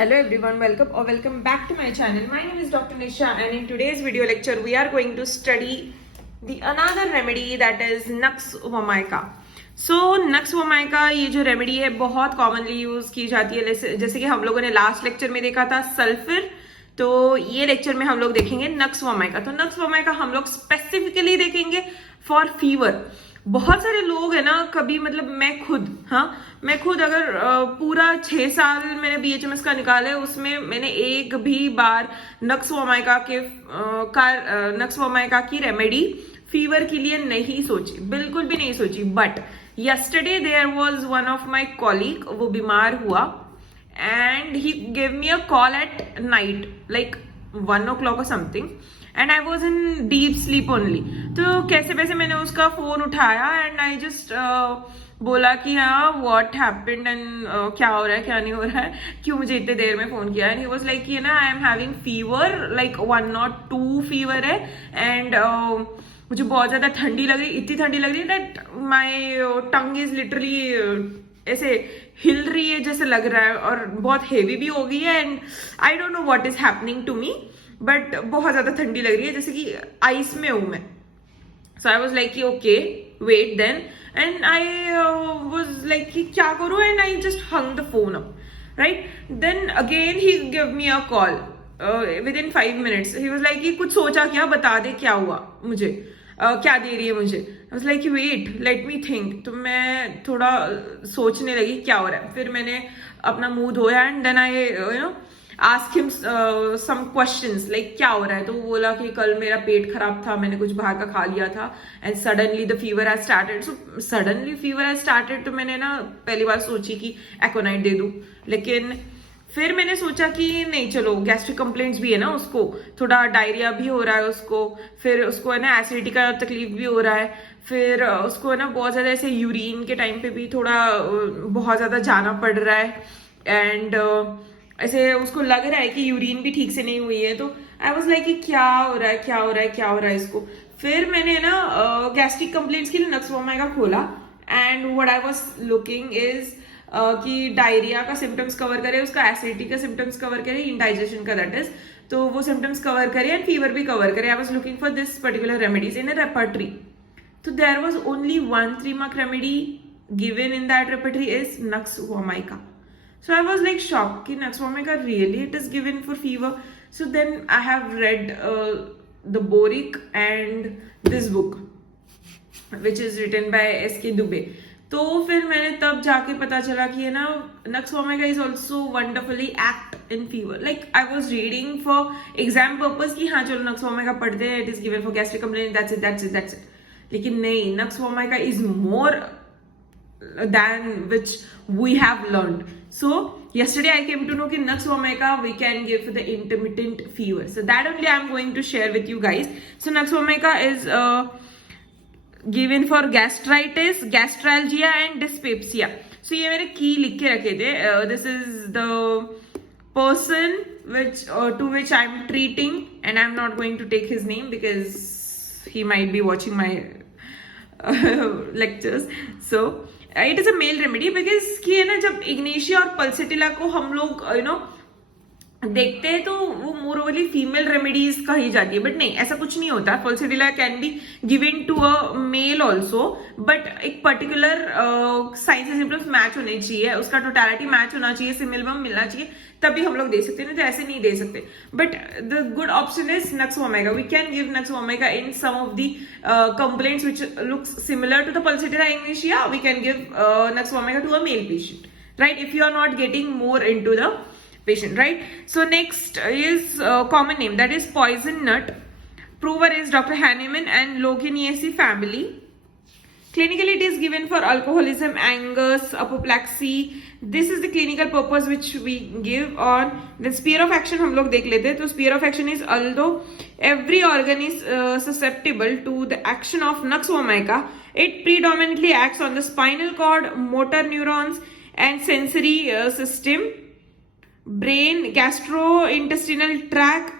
Hello everyone, welcome or welcome back to my channel. My name is Dr. Nisha and in today's video lecture we are going to study the another remedy that is Nux vomica. So Nux vomica ये जो remedy है बहुत commonly use की जाती है, जैसे कि हम लोगों ने लास्ट लेक्चर में देखा था सल्फर, तो ये लेक्चर में हम लोग देखेंगे नक्स वोमाइका. तो नक्स वोमाइका हम लोग स्पेसिफिकली देखेंगे फॉर फीवर. बहुत सारे लोग है ना, कभी मतलब मैं खुद अगर पूरा 6 साल मैंने BHMS का निकाला है, उसमें मैंने एक भी बार नक्स वोमाइका की रेमेडी फीवर के लिए नहीं सोची, बिल्कुल भी नहीं सोची. But yesterday there was one of my colleague, वो बीमार हुआ and he gave me a call at night like 1 o'clock or something and I was in deep sleep only. तो कैसे वैसे मैंने उसका फोन उठाया and I just बोला कि हाँ what happened and क्या हो रहा है क्या नहीं हो रहा है, क्यों मुझे इतने देर में फोन किया. and he was like कि ना I am having fever like 102 fever है and मुझे बहुत ज्यादा ठंडी लग रही, इतनी ठंडी लग रही है that my tongue is literally ऐसे हिल रही है जैसे लग रहा है और बहुत हेवी भी हो गई है and I don't know what is happening to me, but बहुत ज्यादा ठंडी लग रही है जैसे कि आइस में हूं मैं. सो आई वाज लाइक कि okay wait then and I was like कि क्या करूं and I just hung the phone up, right. Then again he give me a call within 5 minutes. He was like कि कुछ सोचा क्या, बता दे क्या हुआ मुझे, क्या दे रही है मुझे. I was like wait let me think. तो मैं थोड़ा सोचने लगी क्या हो रहा है. फिर मैंने अपना मुंह धोया and then I ask him some questions like क्या हो रहा है. तो वो बोला कि कल मेरा पेट खराब था, मैंने कुछ बाहर का खा लिया था and suddenly the fever has started. So suddenly fever has started, तो मैंने ना पहली बार सोची कि एक्ोनाइट दे दूं, लेकिन फिर मैंने सोचा कि नहीं चलो गैस्ट्रिक कंप्लेंट्स भी है ना, उसको थोड़ा डायरिया भी हो रहा है उसको, फिर उसको है ना एसिडिटी का तकलीफ भी हो रहा है, फिर उसको है ना बहुत ज्यादा ऐसे यूरिन के टाइम पे भी थोड़ा बहुत ज्यादा जाना पड़ रहा है एंड ऐसे उसको लग रहा है कि यूरिन भी ठीक से नहीं हुई है. तो आई वाज लाइक कि क्या हो रहा है इसको. फिर मैंने ना गैस्ट्रिक कंप्लेंट्स के लिए नक्स वोमाइका खोला and what I was looking is कि डायरिया का सिम्टम्स कवर करे, उसका एसिडिटी का सिम्टम्स कवर करे, इंडाइजेशन का दैट इज, तो वो सिम्टम्स कवर करे एंड फीवर भी कवर करे. I was looking for this particular remedies in a repertory. तो there was only 1 3-mark remedy given in that repertory is nux vomica. So I was like shocked कि Nux vomica really it is given for fever. So then I have read the Boric and this book which is written by S.K. Dubey. तो फिर मैंने तब जाके पता चला कि है ना Nux vomica is also wonderfully act in fever. Like I was reading for exam purpose कि हाँ चलो Nux vomica पढ़ते हैं, it is given for gastric complaint, that's it. लेकिन नहीं, Nux vomica is more than which we have learned. So yesterday I came to know that Nux vomica we can give for the intermittent fever. So that only I am going to share with you guys. So Nux vomica is given for gastritis, gastralgia and dyspepsia. So ये मैंने की लिख के रखे थे. This is the person to which I am treating and I am not going to take his name because he might be watching my lectures. So it is a male remedy because कि है ना जब Ignatia और pulsatilla को हम लोग देखते हैं तो वो मोर ओवरली फीमेल रेमेडीज कही जाती है, बट नहीं ऐसा कुछ नहीं होता. Pulsatilla can be given to a male also, but एक particular signs and symptoms match होने चाहिए, उसका टोटलिटी मैच होना चाहिए, सिमिलम मिलना चाहिए, तभी हम लोग दे सकते हैं, नहीं तो ऐसे नहीं दे सकते. But the good option is nux vomica. We can give Nux vomica in some of the complaints which looks similar to the Pulsatilla Ignatia. We can give Nux vomica to a male patient, right, if you are not getting more into the patient, right? So next is common name, that is poison nut. Prover is Dr. Hahnemann and Loginiaceae family. Clinically it is given for alcoholism, anger, apoplexy. This is the clinical purpose which we give on. The sphere of action हम लोग देख लेते हैं. तो sphere of action is although every organ is susceptible to the action of Nux vomica, it predominantly acts on the spinal cord, motor neurons and sensory system, brain, gastrointestinal tract,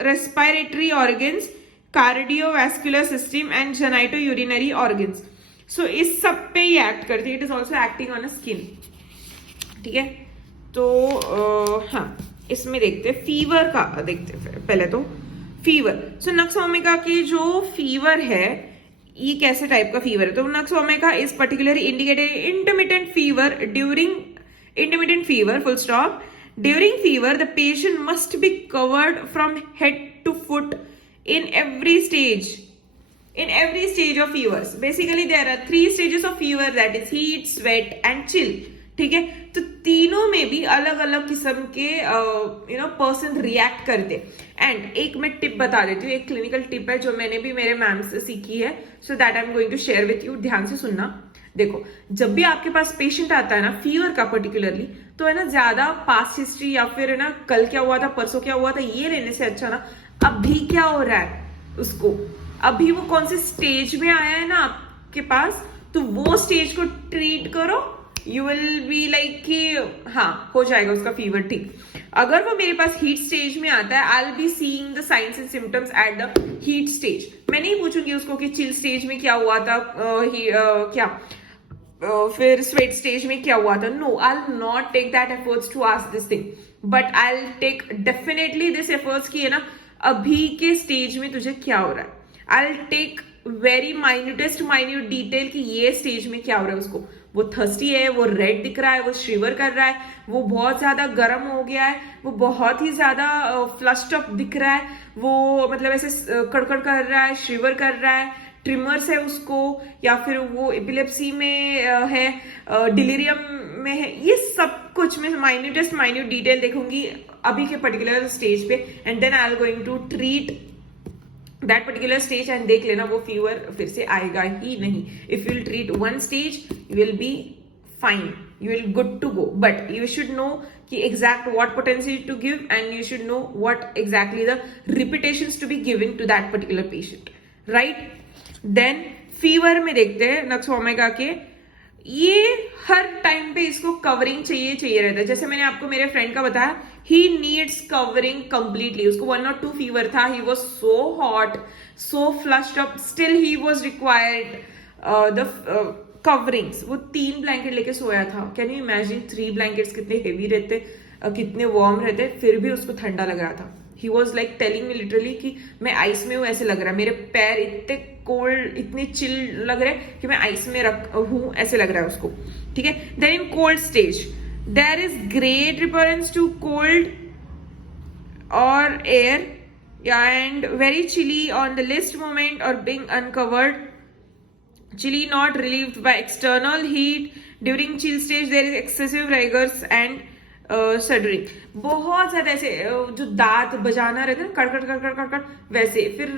respiratory organs, cardiovascular system and genitourinary organs. So इस सब पे ही act करती है. It is also acting on a skin, ठीक है. तो हाँ, इसमें देखते हैं फीवर का, देखते हैं पहले तो फीवर। सो नक्स ओमेगा की जो फीवर है, ये कैसे टाइप का फीवर है? तो Nux vomica is particularly indicated intermittent fever during intermittent fever full stop. During fever the patient must be covered from head to foot in every stage of fevers. Basically there are 3 stages of fever, that is heat, sweat and chill. ठीक है, तो तीनों में भी अलग अलग किस्म के पर्सन रिएक्ट करते। एंड एक मैं टिप बता देती हूँ, एक क्लिनिकल टिप है जो मैंने भी मेरे मैम से सीखी है, so that I am going to share with you. ध्यान से सुनना। देखो, जब भी आपके पास पेशेंट आता है ना फीवर का पर्टिकुलरली, तो है ना ज्यादा पास्ट हिस्ट्री या फिर है ना कल क्या हुआ था, परसों क्या हुआ था, ये लेने से अच्छा ना अभी क्या हो रहा है उसको, अभी वो कौन से स्टेज में आया है ना आपके पास, तो वो स्टेज को ट्रीट करो। यू विल बी लाइक कि हाँ हो जाएगा उसका फीवर ठीक। अगर वो मेरे पास हीट स्टेज में आता है, I will be seeing the science and symptoms at the heat stage. मैं नहीं पूछूंगी उसको कि चिल स्टेज में क्या हुआ था, फिर स्वेट स्टेज में क्या हुआ था। No, I will not take that efforts to ask this thing, but I will take definitely this efforts की है ना अभी के स्टेज में तुझे क्या हो रहा है। I will take very minute detail कि ये स्टेज में क्या हो रहा है उसको। वो थर्स्टी है, वो रेड दिख रहा है, वो शिवर कर रहा है, वो बहुत ज्यादा गर्म हो गया है, वो बहुत ही ज्यादा फ्लश्ड अप दिख रहा है, वो मतलब ऐसे कड़कड़ कर रहा है, शिवर कर रहा है, ट्रिमर्स है उसको, या फिर वो एपिलेप्सी में है, डिलीरियम में है। ये सब कुछ मैं माइन्यूट डिटेल देखूंगी अभी के पर्टिकुलर स्टेज पे, and then I am going to treat that particular stage. And देख लेना वो फीवर फिर से आएगा ही नहीं। If you will treat one stage you will be fine, you will good to go, but you should know कि exact what potency to give, and you should know what exactly the repetitions to be given to that particular patient, right? Then fever में देखते हैं नक्स omega के, ये हर time पे इसको covering चाहिए रहता है। जैसे मैंने आपको मेरे फ्रेंड का बताया, he needs covering completely। उसको 1 or 2 फीवर था, he was so hot, so flushed up, still he was required the coverings. वो 3 ब्लैंकेट लेके सोया था। कैन यू इमेजिन 3 ब्लैंकेट्स कितने हेवी रहते, कितने वार्म रहते, फिर भी उसको ठंडा लग रहा था। He was like telling me literally कि मैं आइस में हूँ ऐसे लग रहा है, मेरे पैर इतने कोल्ड, इतने चिल लग रहे हैं कि मैं आइस में हूँ ऐसे लग रहा है उसको। ठीक है, then in cold stage there is great reference to cold or air and very chilly on the least movement or being uncovered, chilly not relieved by external heat. During chill stage there is excessive rigors and shuddering। बहुत ज्यादा ऐसे जो दांत बजाना रहता है ना, कड़कड़ कड़कड़ कड़कड़, वैसे फिर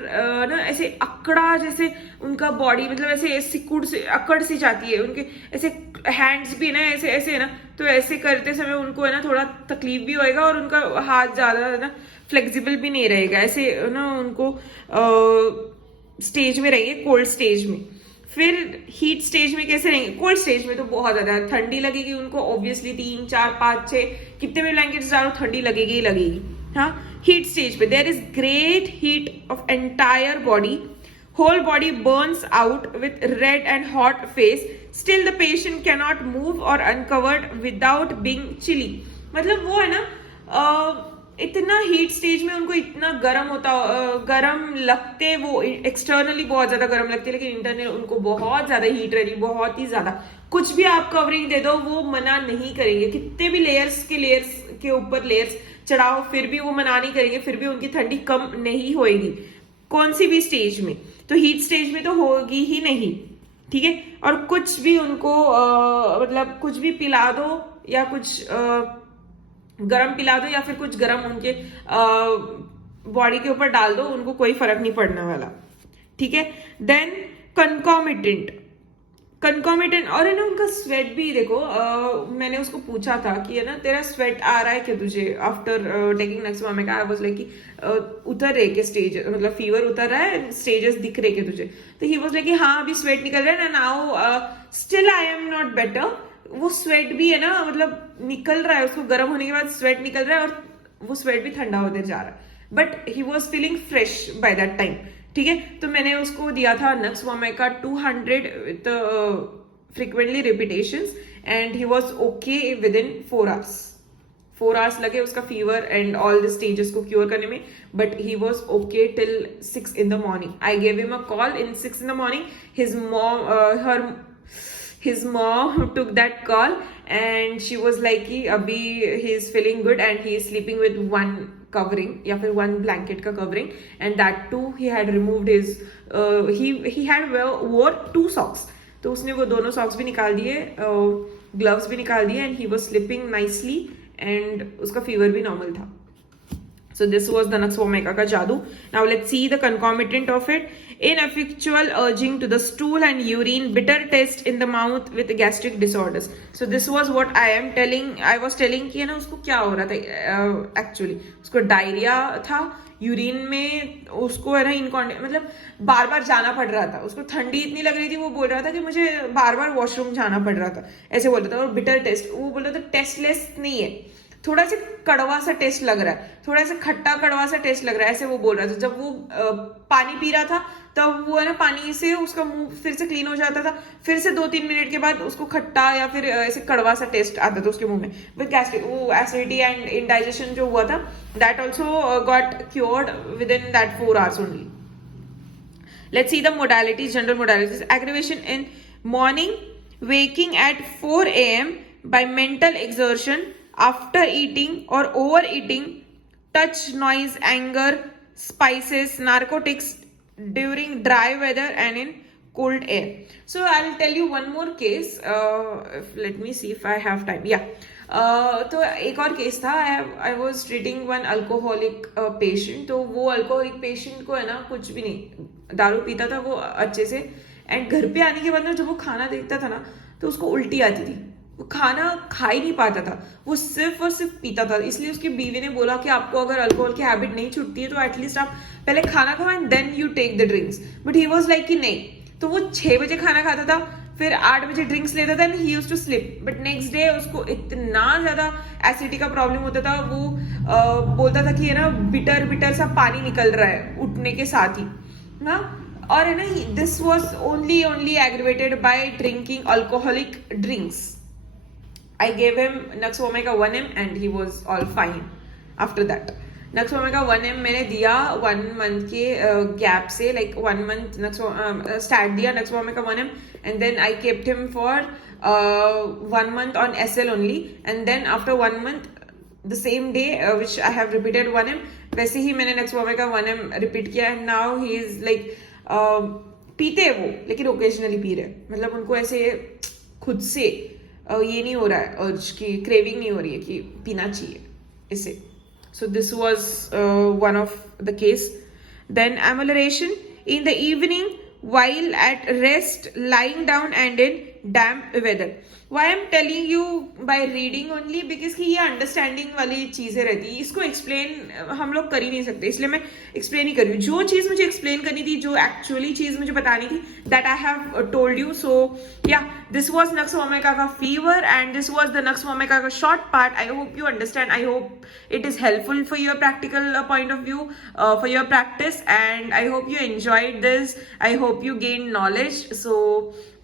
ना ऐसे अकड़ा जैसे उनका बॉडी, मतलब ऐसे सिकुड़ से अकड़ सी जाती है उनके, ऐसे हैंड्स भी ना ऐसे ऐसे है ना, तो ऐसे करते समय उनको है ना थोड़ा तकलीफ भी होएगा और उनका हाथ ज्यादा है ना फ्लेक्सिबल भी नहीं रहेगा, ऐसे ना उनको स्टेज में रहेंगे कोल्ड स्टेज में। फिर हीट स्टेज में कैसे रहेंगे? कोल्ड स्टेज में तो बहुत ज्यादा ठंडी लगेगी उनको, ऑब्वियसली 3, 4, 5, 6 कितने भी ब्लैंकेट्स डालो ठंडी लगेगी ही लगेगी। हाँ, हीट स्टेज पे there is great heat of entire body, whole body burns out with red and hot face, still the patient can not move और अनकवर्ड विदाउट बीइंग चिली। मतलब वो है ना इतना हीट स्टेज में उनको इतना गर्म होता, गर्म लगते, वो एक्सटर्नली बहुत ज्यादा गर्म लगते, लेकिन इंटरनल उनको बहुत ज्यादा हीट रहती, बहुत ही ज्यादा। कुछ भी आप कवरिंग दे दो वो मना नहीं करेंगे, कितने भी लेयर्स के ऊपर लेयर्स चढ़ाओ फिर भी वो मना नहीं करेंगे, फिर भी उनकी ठंडी कम नहीं होएगी कौन सी भी स्टेज में। तो हीट स्टेज में तो होगी ही नहीं। ठीक है, और कुछ भी उनको मतलब कुछ भी पिला दो या कुछ गरम पिला दो या फिर कुछ गरम उनके बॉडी के ऊपर डाल दो, उनको कोई फर्क नहीं पड़ने वाला। ठीक है, देन कंकॉमिटेंट और है ना उनका स्वेट भी देखो। मैंने उसको पूछा था कि है ना तेरा स्वेट आ रहा है क्या तुझे after taking nux omega. I was like कि उतर रहे के स्टेज, मतलब फीवर उतर रहा है, स्टेजेस दिख रहे के तुझे? तो ही वाज लाइक कि हाँ अभी स्वेट निकल रहा है ना, now still I am not better. वो स्वेट भी है ना मतलब निकल रहा है, उसको गर्म होने के बाद स्वेट निकल रहा है और वो स्वेट भी ठंडा होते जा रहा है, but he was feeling fresh by that time. ठीक है, तो मैंने उसको दिया था Nux vomica 200 with frequently repetitions and he was okay within 4 hours। 4 hours लगे उसका fever and all the stages को क्योर करने में, but he was okay till 6 in the morning. I gave him a call in 6 in the morning. His mom took that call and she was like कि अभी he is feeling good and he is sleeping with one covering या फिर one blanket का covering, and that too he had removed his he had wore 2 socks, तो उसने वो दोनों socks भी निकाल दिए, ग्लव्स भी निकाल दिए, and he was sleeping nicely and उसका फीवर भी नॉर्मल था. So this was the Nux vomica का जादू. Now let's see the concomitant of it. Ineffectual urging to the stool and urine, bitter taste in the mouth with gastric disorders. So this was what I was telling कि है ना उसको क्या हो रहा था actually. उसको डायरिया था, यूरिन में उसको है ना मतलब बार बार जाना पड़ रहा था, उसको ठंडी इतनी लग रही थी, वो बोल रहा था कि मुझे बार बार वॉशरूम जाना पड़ रहा था, ऐसे बोल रहा था. और बिटर टेस्ट, वो बोल रहा था टेस्टलेस नहीं है, थोड़ा सा कड़वा सा टेस्ट लग रहा है, थोड़ा सा खट्टा कड़वा सा टेस्ट लग रहा है, ऐसे वो बोल रहा था. जब वो पानी पी रहा था तब वो है ना पानी से उसका मुंह फिर से क्लीन हो जाता था, फिर से 2-3 मिनट के बाद उसको खट्टा या फिर ऐसे कड़वा सा टेस्ट आता था उसके मुंह में. विद गैस्ट्रिक वो एसिडिटी एंड इंडाइजेशन जो हुआ था, that also got cured with in that 4 hours only. Let's see the modalities, general modalities. Aggravation in morning, waking at 4 a.m. by mental exertion, after eating or overeating, touch, noise, anger, spices, narcotics during dry weather and in cold air. So I'll tell you one more case. Let me see if I have time. Yeah. तो एक और case था. I was treating one alcoholic patient. तो वो alcoholic patient को है ना कुछ भी नहीं, दारू पीता था वो अच्छे से, एंड घर पे आने के बाद ना जब वो खाना देखता था ना तो उसको उल्टी आती थी, वो खाना खा ही नहीं पाता था, वो सिर्फ और सिर्फ पीता था. इसलिए उसकी बीवी ने बोला कि आपको अगर अल्कोहल की हैबिट नहीं छूटती है तो एटलीस्ट आप पहले खाना खाओ and then you take the drinks. But he was like कि नहीं. तो वो 6 बजे खाना खाता था, फिर 8 बजे ड्रिंक्स लेता था and he used to sleep. But next day उसको इतना ज्यादा एसिडिटी का प्रॉब्लम होता था, वो बोलता था कि है ना बिटर बिटर सा पानी निकल रहा है उठने के साथ ही ना. और है ना this was only aggravated by drinking alcoholic drinks. I gave him Nux vomica 1m and he was all fine after that. Nux vomica 1m मैंने दिया 1 month के gap से, like 1 month start दिया Nux vomica 1m and then I kept him for 1 month on SL only, and then after 1 month the same day which I have repeated 1m, वैसे ही मैंने Nux vomica 1m repeat किया, and now he is like पीते हैं वो लेकिन occasionally P रहे, मतलब उनको ऐसे खुद से ये नहीं हो रहा है, अर्ज की क्रेविंग नहीं हो रही है कि पीना चाहिए इसे. So this was one of the case. Then amelioration in the evening while at rest, lying down and in damp weather. Why I'm telling you by reading only, because कि ये अंडरस्टैंडिंग वाली चीजें रहती है, इसको एक्सप्लेन हम लोग कर ही नहीं सकते, इसलिए मैं एक्सप्लेन ही कर रही हूँ. जो चीज मुझे एक्सप्लेन करनी थी, जो एक्चुअली चीज मुझे बतानी थी, that I have told you. So yeah this was Nux vomica का fever and this was the Nux vomica का short part. I hope you understand. I hope it is helpful for your practical point of view, for your practice, and I hope you enjoyed this. I hope you gained knowledge. So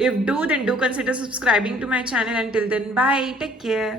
if do, then do consider subscribing to my channel. Until then, bye, take care.